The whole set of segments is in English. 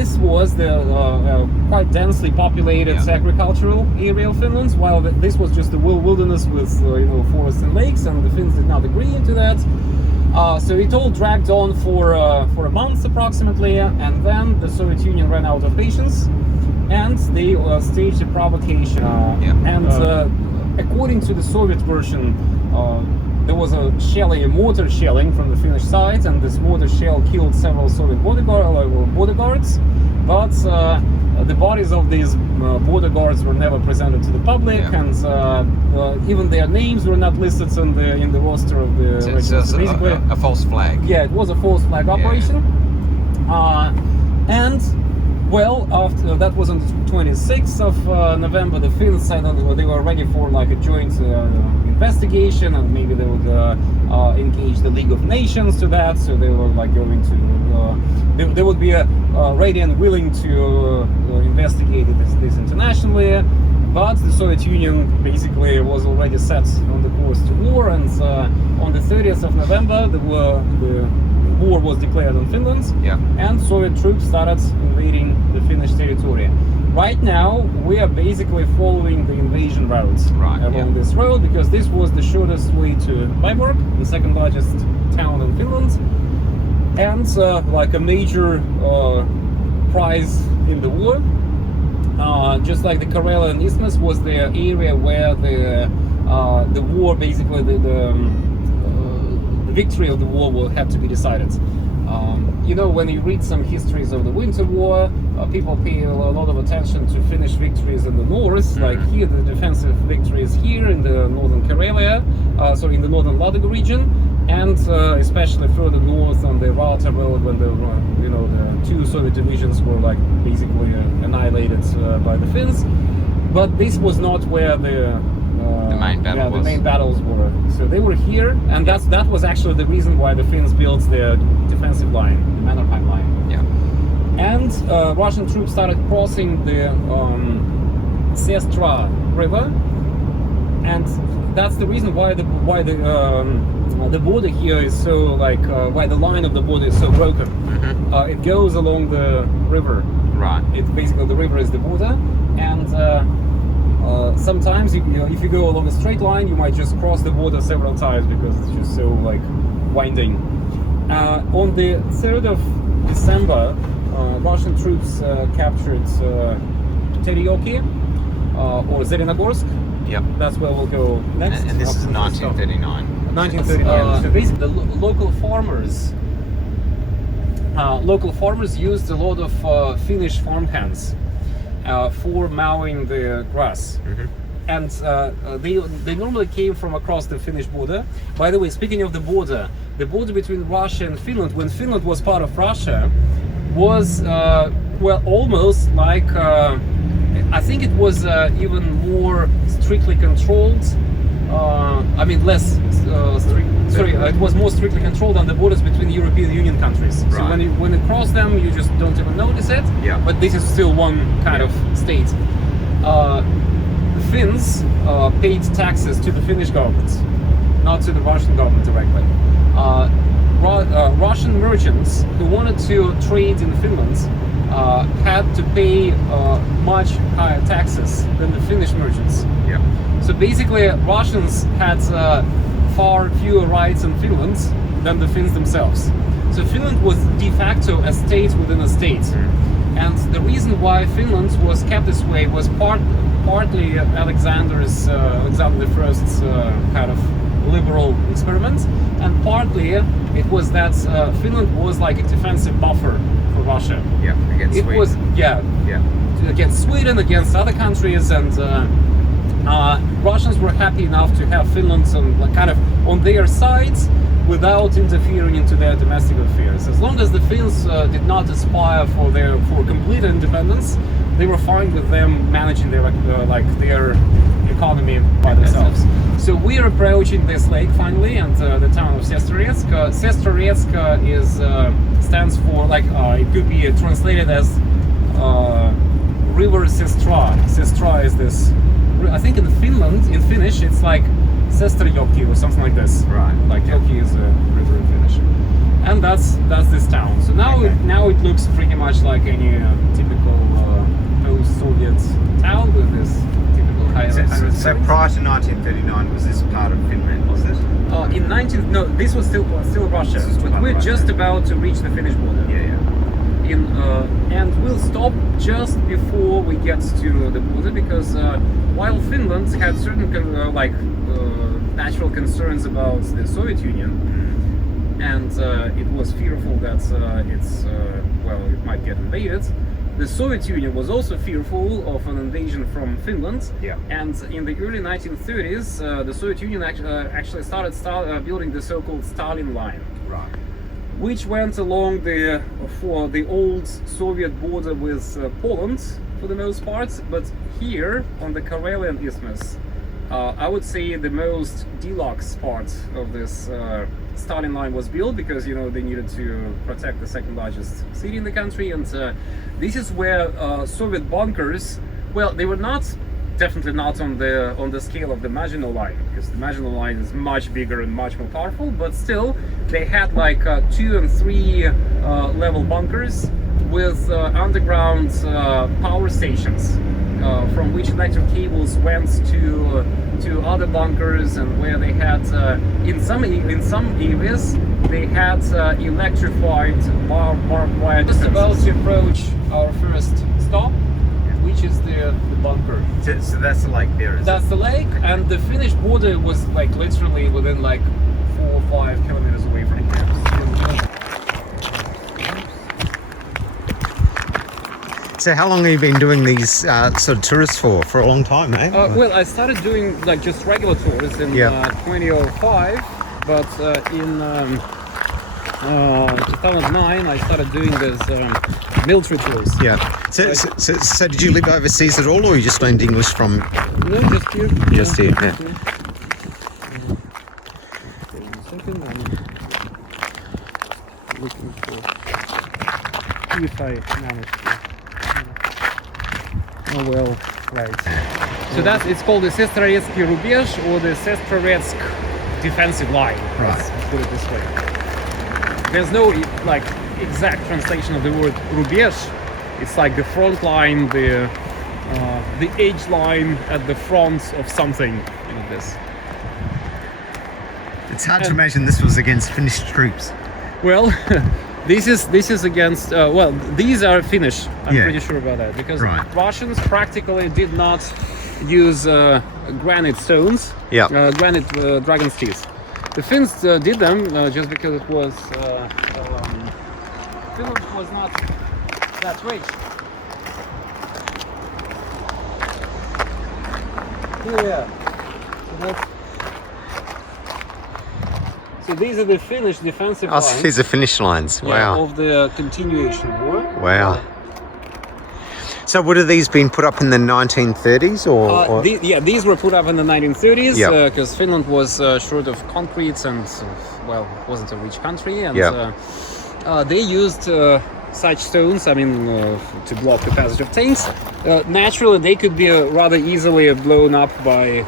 this was the quite densely populated agricultural area of Finland, while this was just the wilderness with forests and lakes, and the Finns did not agree into that. So it all dragged on for a month approximately, and then the Soviet Union ran out of patience, and they staged a provocation. According to the Soviet version, there was a mortar shelling from the Finnish side, and this mortar shell killed several Soviet bodyguards, but the bodies of these bodyguards were never presented to the public, and even their names were not listed in the roster of the regiment. So basically, a false flag. Yeah, it was a false flag operation. And well, after that was on the 26th of November, the Finns said they were ready for like a joint investigation, and maybe they would engage the League of Nations to that. So they were like going to, they would be ready and willing to investigate this internationally. But the Soviet Union basically was already set on the course to war, and on the 30th of November, the war was declared on Finland, and Soviet troops started invading the Finnish territory. Right now, we are basically following the invasion route along this road, because this was the shortest way to Viborg, the second largest town in Finland, and like a major prize in the war. Just like the Karelian Isthmus was the area where the war, basically the victory of the war had to be decided. When you read some histories of the Winter War, people pay a lot of attention to Finnish victories in the north, like here the defensive victories here in the northern Karelia, in the northern Ladog region, and especially further north on the Rauta road, when the two Soviet divisions were like basically annihilated by the Finns. But this was not where the main battles were. So they were here, and that was actually the reason why the Finns built their defensive line, the Mannerheim line. And Russian troops started crossing the Sestra River, and that's the reason why the border here is so why the line of the border is so broken. It goes along the river. Right. Basically the river is the border, and sometimes if you go along a straight line, you might just cross the border several times because it's just so winding. On the 3rd of December, Russian troops captured Teryoki or Zelenogorsk. Yep. That's where we'll go next. And this is 1939. 1939. So basically, the local farmers used a lot of Finnish farmhands for mowing the grass. And they normally came from across the Finnish border. By the way, speaking of the border between Russia and Finland, when Finland was part of Russia, was almost like I think it was even more strictly controlled. Less strict. Sorry, it was more strictly controlled than the borders between the European Union countries. So when you cross them, you just don't even notice it. But this is still one kind of state. The Finns paid taxes to the Finnish government, not to the Russian government directly. Russian merchants who wanted to trade in Finland had to pay much higher taxes than the Finnish merchants. So basically, Russians had far fewer rights in Finland than the Finns themselves. So Finland was de facto a state within a state. And the reason why Finland was kept this way was partly Alexander I's kind of liberal experiment, and partly it was that Finland was like a defensive buffer for Russia. Against Sweden. Against Sweden, against other countries, and Russians were happy enough to have Finland kind of on their side without interfering into their domestic affairs. As long as the Finns did not aspire for complete independence, they were fine with them managing their economy by themselves. So we are approaching this lake finally, and the town of Sestroretsk. Sestroretsk stands for it could be translated as River Sestra. Sestra is this. I think in Finnish, it's like Sesterjoki or something like this. Right. Like Joki is a river in Finnish. And that's this town. So now it looks pretty much like any typical post-Soviet town with this typical high. So prior to 1939, was this part of Finland? Was it? This was still Russia, but we're just about to reach the Finnish border. And we'll stop just before we get to the border, because while Finland had certain natural concerns about the Soviet Union, and it was fearful that it might get invaded. The Soviet Union was also fearful of an invasion from Finland, and in the early 1930s, the Soviet Union actually started building the so-called Stalin Line, which went along the old Soviet border with Poland for the most part, but here on the Karelian Isthmus, I would say the most deluxe part of this Stalin Line was built, because they needed to protect the second largest city in the country, and this is where Soviet bunkers, well, they were definitely not on the scale of the Maginot Line, because the Maginot Line is much bigger and much more powerful, but still they had like 2 and 3 level bunkers with underground power stations, from which electric cables went to other bunkers, and where they had in some areas they had electrified barbed wire. Just about to approach our first stop, which is the bunker. So that's the lake there, is That's the lake, and the Finnish border was like literally within like 4 or 5 kilometers away from here. So how long have you been doing these sort of tours for? For a long time, eh? Well, I started doing like just regular tours in 2005, but in 2009 I started doing this military tours. Yeah. So did you live overseas at all, or you just learned English from? No, just here. Just here. Yeah. Second, I'm looking for if I managed to. Oh well, right. So it's called the Sestroretski Rubezh, or the Sestroretsk defensive line. Right. Let's put it this way. There's no like exact translation of the word Rubezh. It's like the front line, the edge line at the front of something. This. It's hard to imagine this was against Finnish troops. Well. This is against, these are Finnish, I'm pretty sure about that, because Russians practically did not use granite stones, granite dragon's teeth. The Finns did them just because it was, Finland was not that rich. Yeah. So these are the Finnish defensive lines. These are Finnish lines. Wow. Of the continuation war. Wow. So would have these been put up in the 1930s, or? These were put up in the 1930s because Finland was short of concrete and, wasn't a rich country, and they used such stones, to block the passage of tanks. Naturally, they could be rather easily blown up by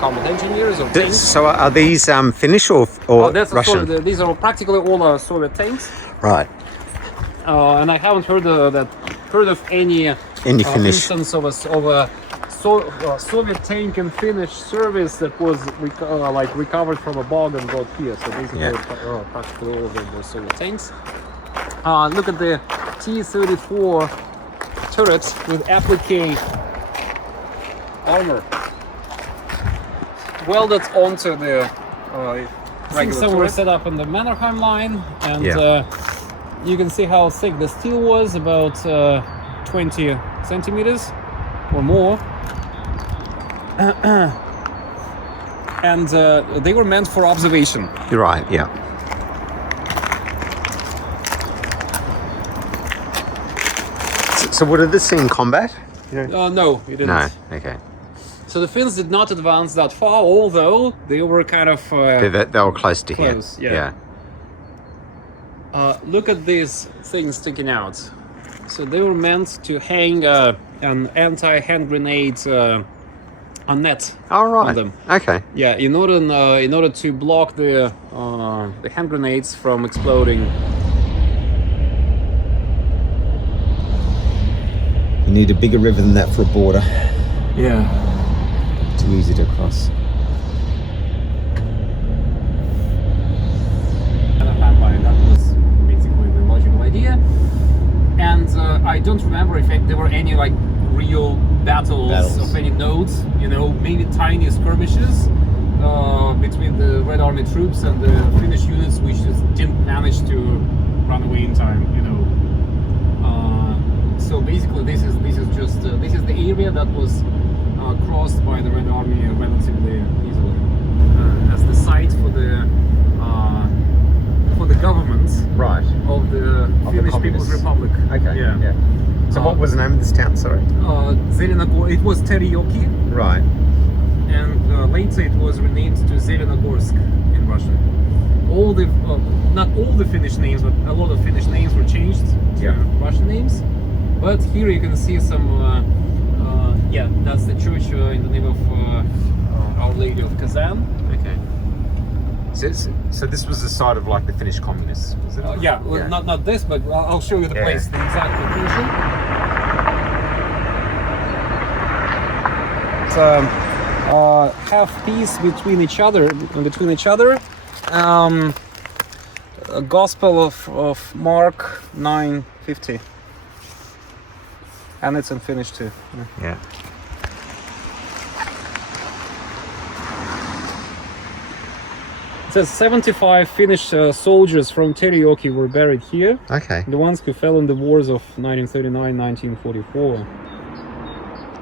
combat engineers or tanks. So are these Finnish or Russian? These are practically all Soviet tanks. Right. And I haven't heard of any Finnish instance of a Soviet tank in Finnish service that was recovered from a bog and brought here. So basically, practically all of them were Soviet tanks. Look at the T-34 turret with applique armor welded onto the regular turret. Were set up on the Mannerheim line, and you can see how thick the steel was, about 20 centimeters or more. And they were meant for observation. You're right, yeah. So what did this see in combat? No, it didn't. No, okay. So the Finns did not advance that far, although they were kind of... they were close to here. Yeah. Look at these things sticking out. So they were meant to hang an anti-hand grenade a net All right. on them. Okay. Yeah, in order to block the hand grenades from exploding. You need a bigger river than that for a border. Yeah. To use it across. That was basically the logical idea. And I don't remember if there were any like real battles of any notes. You know, maybe tiny skirmishes between the Red Army troops and the Finnish units, which just didn't manage to run away in time. You know. So basically, this is the area that was crossed by the Red Army relatively easily as the site for the government of the Finnish People's Republic. Okay. Yeah. So what was the name of this town? Sorry. Zelenogorsk. It was Teryoki, Right. and later it was renamed to Zelenogorsk in Russian. All the not all the Finnish names, but a lot of Finnish names were changed to Russian names. But here you can see some. That's the church in the name of Our Lady of Kazan. Okay. So this was the site of like the Finnish communists, was it? Not this, but I'll show you the place, the exact location. It's half piece between each other. Gospel of Mark 9:50, and it's in Finnish too. Yeah. It says 75 Finnish soldiers from Teryoki were buried here. Okay. The ones who fell in the wars of 1939-1944.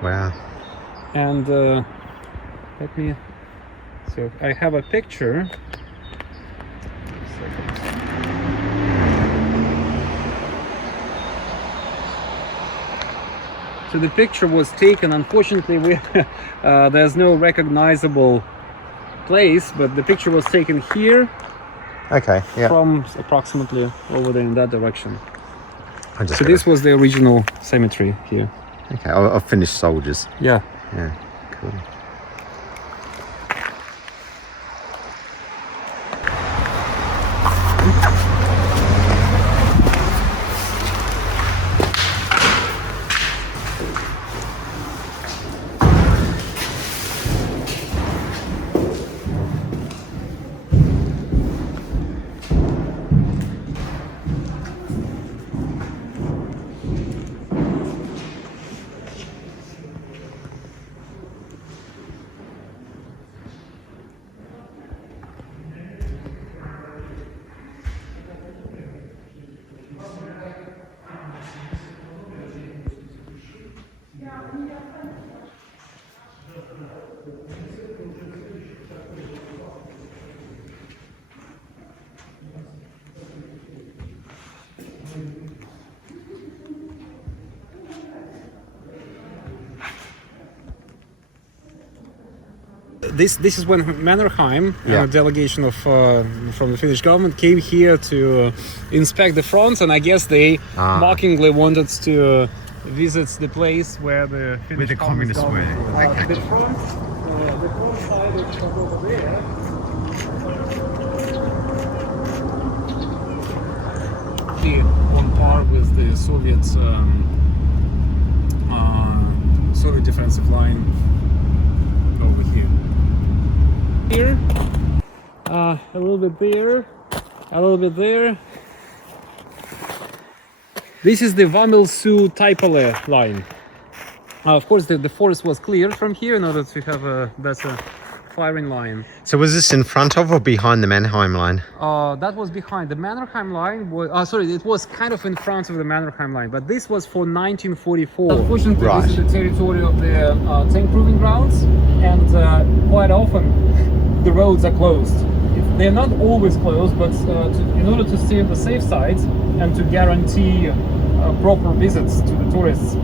Wow. And so I have a picture. So the picture was taken, unfortunately there's no recognizable place, but the picture was taken here. Okay. Yeah. From approximately over there in that direction. So this was the original cemetery here. Okay. Of Finnish soldiers. Yeah. Yeah. Cool. This is when Mannerheim, a delegation of from the Finnish government, came here to inspect the front, and I guess they mockingly wanted to visit the place where the Finnish communists were. The front side is over there. On par with the Soviet defensive line over here. Here, a little bit there, a little bit there. This is the Vamil-Su-Taipale line. Of course, the forest was cleared from here in order to have a better firing line. So was this in front of or behind the Mannerheim line? That was behind. The Mannerheim line was, it was kind of in front of the Mannerheim line, but this was for 1944. Unfortunately, this is the territory of the tank proving grounds, and quite often the roads are closed. They're not always closed, but in order to stay on the safe side and to guarantee proper visits to the tourists,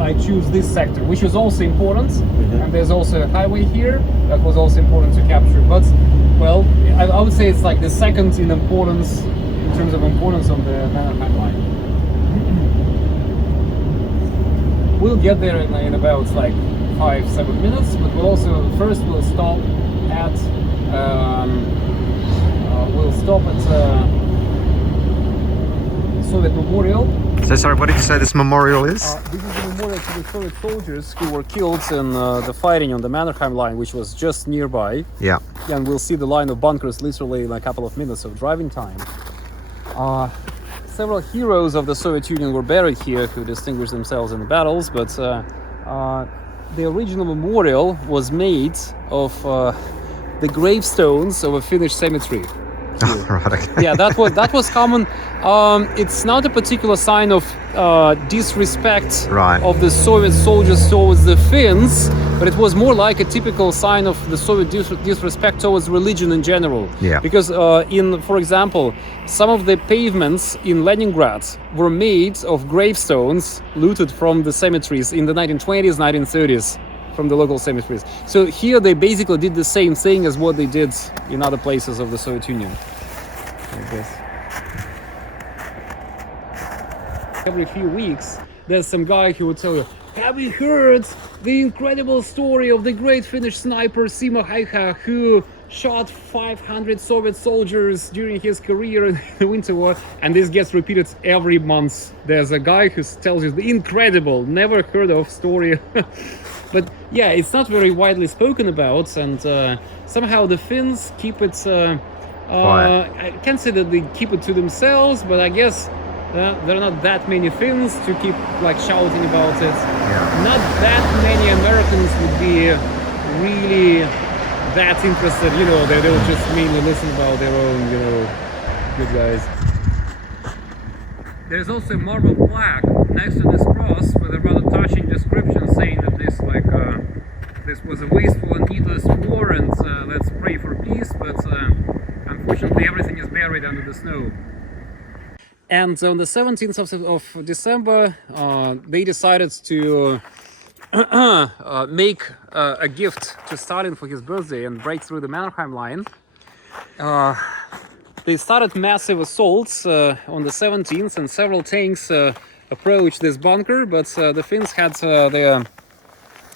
I choose this sector, which is also important. And there's also a highway here that was also important to capture. But, well, I would say it's like the second in importance, in terms of importance, on the Mannerheim line. we'll get there in about like 5-7 minutes, but we'll stop at Soviet Memorial. So sorry, what did you say this memorial is? This is the memorial to the Soviet soldiers who were killed in the fighting on the Mannerheim line, which was just nearby. Yeah. And we'll see the line of bunkers literally in a couple of minutes of driving time. Several heroes of the Soviet Union were buried here who distinguished themselves in the battles, but the original memorial was made of the gravestones of a Finnish cemetery. Oh, right, okay. Yeah, that was common. It's not a particular sign of disrespect of the Soviet soldiers towards the Finns, but it was more like a typical sign of the Soviet disrespect towards religion in general. Yeah. Because for example, some of the pavements in Leningrad were made of gravestones looted from the cemeteries in the 1920s, 1930s. From the local cemeteries. So here they basically did the same thing as what they did in other places of the Soviet Union, I guess. Every few weeks, there's some guy who would tell you, have you heard the incredible story of the great Finnish sniper Simo Häyhä who shot 500 Soviet soldiers during his career in the Winter War? And this gets repeated every month. There's a guy who tells you the incredible, never heard of story. But yeah, it's not very widely spoken about, and somehow the Finns keep it. I can't say that they keep it to themselves, but I guess there are not that many Finns to keep like shouting about it. Yeah. Not that many Americans would be really that interested. You know, they will just mainly listen about their own, good guys. There's also a marble plaque next to this cross with a rather touching description saying that this was a wasteful and needless war, and let's pray for peace, but unfortunately everything is buried under the snow. And on the 17th of December, they decided to make a gift to Stalin for his birthday and break through the Mannerheim line. They started massive assaults on the 17th, and several tanks approached this bunker, but the Finns had their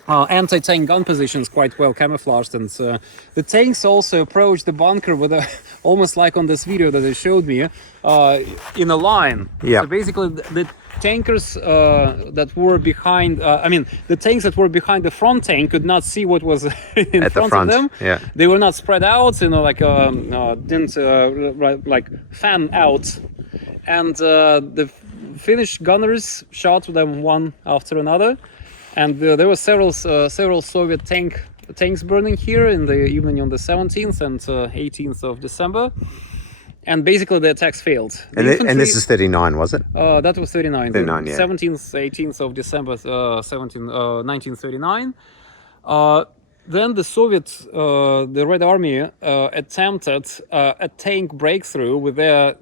anti-tank gun positions quite well camouflaged, and the tanks also approached the bunker with almost like on this video that they showed me, in a line. Yeah. So basically the tankers that were behind, the tanks that were behind the front tank could not see what was in front of them. Yeah. They were not spread out, didn't like fan out, and the Finnish gunners shot them one after another, and there were several Soviet tanks burning here in the evening on the 17th and 18th of December. And basically the attacks failed. And this is 39, was it? That was 39. 39, yeah. 17th, 18th of December, 1939. Then the the Red Army attempted a tank breakthrough with their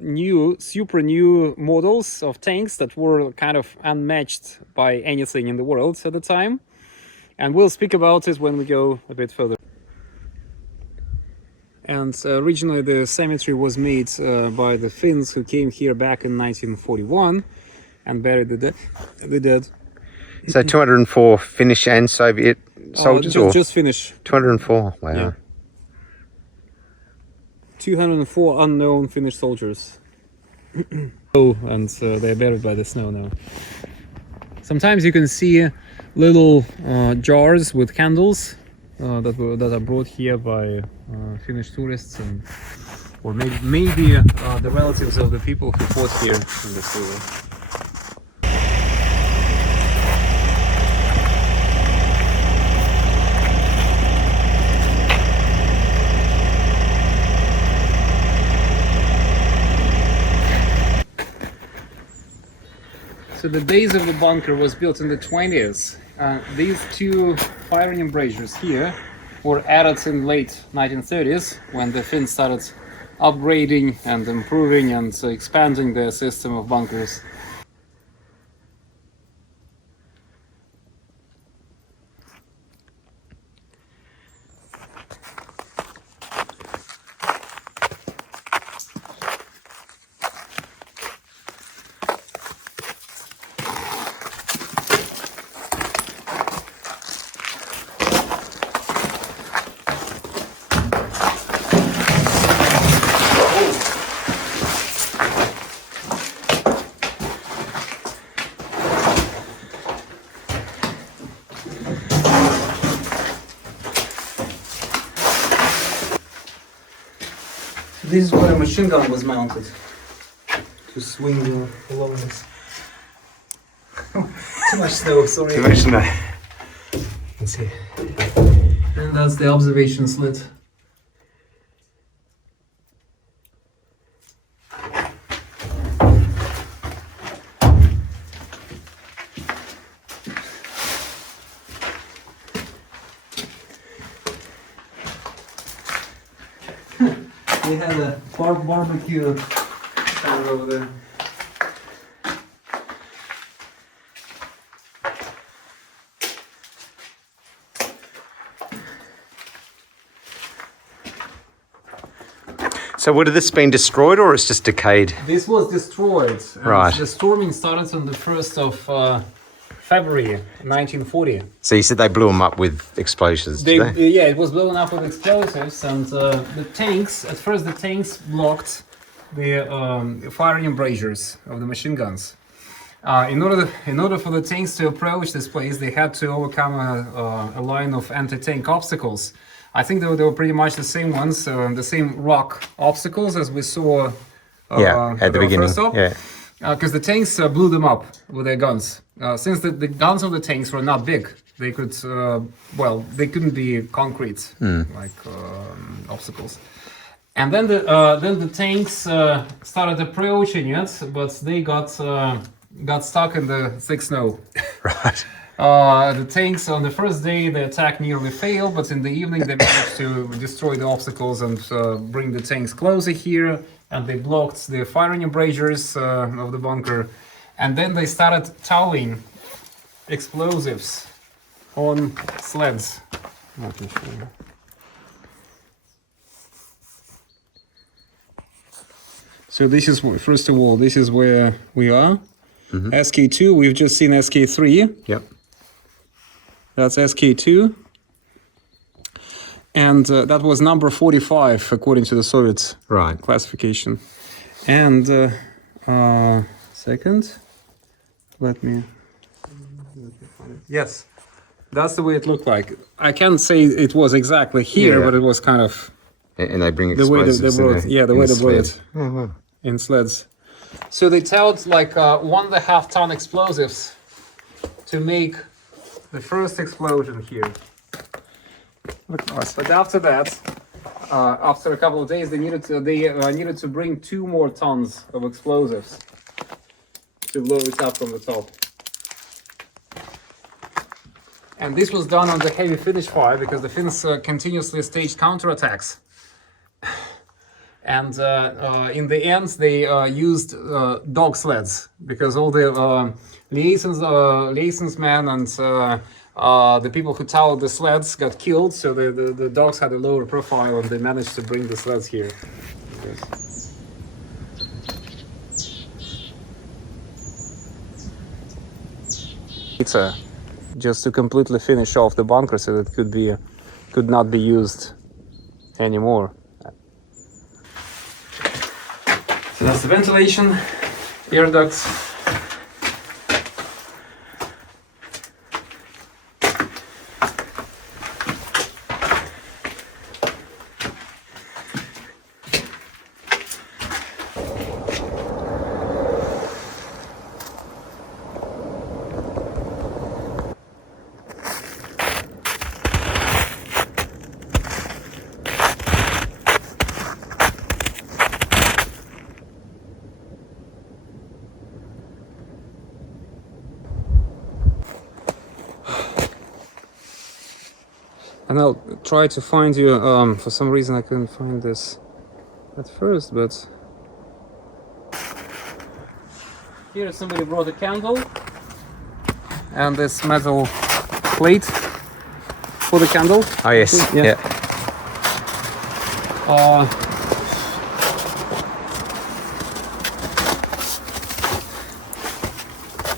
super new models of tanks that were kind of unmatched by anything in the world at the time. And we'll speak about it when we go a bit further. And originally the cemetery was made by the Finns who came here back in 1941 and buried the dead. So 204 Finnish and Soviet soldiers? Just Finnish. 204, wow. Yeah. 204 unknown Finnish soldiers. And they're buried by the snow now. Sometimes you can see little jars with candles that are brought here by Finnish tourists, or maybe the relatives of the people who fought here in this war. So the base of the bunker was built in the 20s. These two firing embrasures here were added in late 1930s when the Finns started upgrading and improving and expanding their system of bunkers. This is where a machine gun was mounted to swing along this. Too much snow, sorry. Too much snow. Let's see. And that's the observation slit. We had a barbecue stand over there. So would have this been destroyed or it's just decayed? This was destroyed. Right. The storming started on the 1st of February 1940. So you said they blew them up with explosives, did they? Yeah, it was blown up with explosives, and the tanks, at first the tanks blocked the firing embrasures of the machine guns. In order for the tanks to approach this place, they had to overcome a line of anti-tank obstacles. I think they were pretty much the same ones, the same rock obstacles as we saw at the beginning. Yeah. Because the tanks blew them up with their guns. Since the guns of the tanks were not big, they could, they couldn't be concrete obstacles. And then the tanks started approaching it, but they got stuck in the thick snow. Right. The tanks on the first day, the attack nearly failed, but in the evening they managed to destroy the obstacles and bring the tanks closer here, and they blocked the firing embrasures of the bunker. And then they started towing explosives on sleds. Let me show you. So this is, first of all, this is where we are. Mm-hmm. SK2, we've just seen SK3. Yep. That's SK2. And that was number 45 according to the Soviet classification. And second, let me find it. Yes, that's the way it looked like. I can't say it was exactly here, but it was kind of. And they bring explosives the way they brought it in sleds. So they towed like 1.5 ton explosives to make the first explosion here. But after that, after a couple of days, they needed to bring 2 more tons of explosives to blow it up from the top. And this was done on the heavy Finnish fire because the Finns continuously staged counterattacks. And in the end, they used dog sleds because all the liaisons men and the people who towed the sleds got killed, so the dogs had a lower profile and they managed to bring the sleds here. It's just to completely finish off the bunker so that it could not be used anymore. So that's the ventilation, air ducts. And I'll try to find you, for some reason I couldn't find this at first, but here somebody brought a candle and this metal plate for the candle. Oh yes, yeah.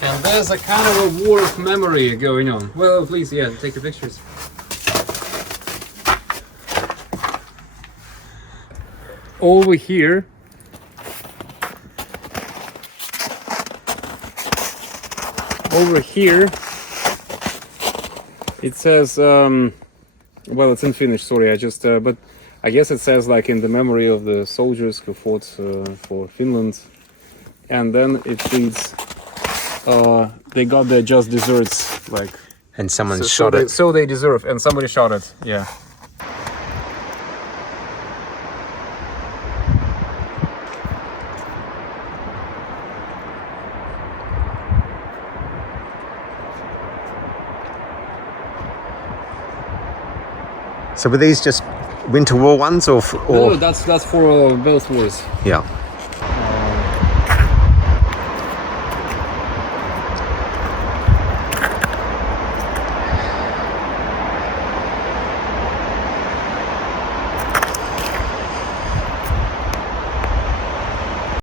And there's a kind of a war of memory going on. Well, please, take the pictures. Over here, it says, well, it's in Finnish, sorry, I just, but I guess it says like in the memory of the soldiers who fought for Finland, and then it reads, they got their just desserts, like. And someone shot it. So they deserve, and somebody shot it. Yeah. So were these just Winter War ones, or No, that's for both wars. Yeah.